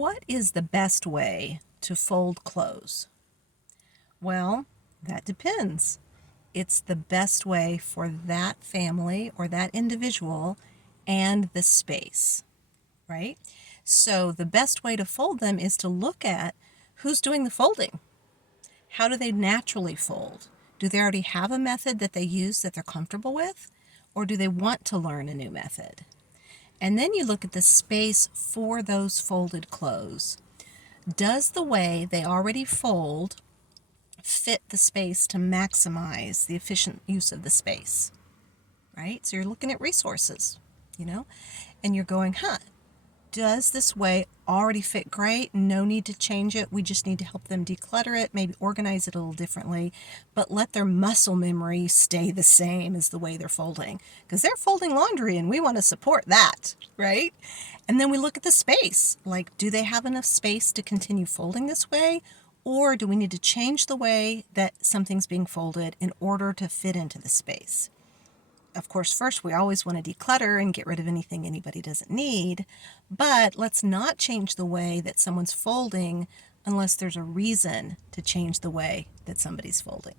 What is the best way to fold clothes? Well, that depends. It's the best way for that family or that individual and the space, right? So the best way to fold them is to look at who's doing the folding. How do they naturally fold? Do they already have a method that they use that they're comfortable with? Or do they want to learn a new method? And then you look at the space for those folded clothes. Does the way they already fold fit the space to maximize the efficient use of the space? Right? So you're looking at resources, and you're going, does this way already fit great? No need to change it. We just need to help them declutter it, maybe organize it a little differently, but let their muscle memory stay the same as the way they're folding. Because they're folding laundry and we want to support that, right? And then we look at the space. Like, do they have enough space to continue folding this way? Or do we need to change the way that something's being folded in order to fit into the space? Of course, first we always want to declutter and get rid of anything anybody doesn't need, but let's not change the way that someone's folding unless there's a reason to change the way that somebody's folding.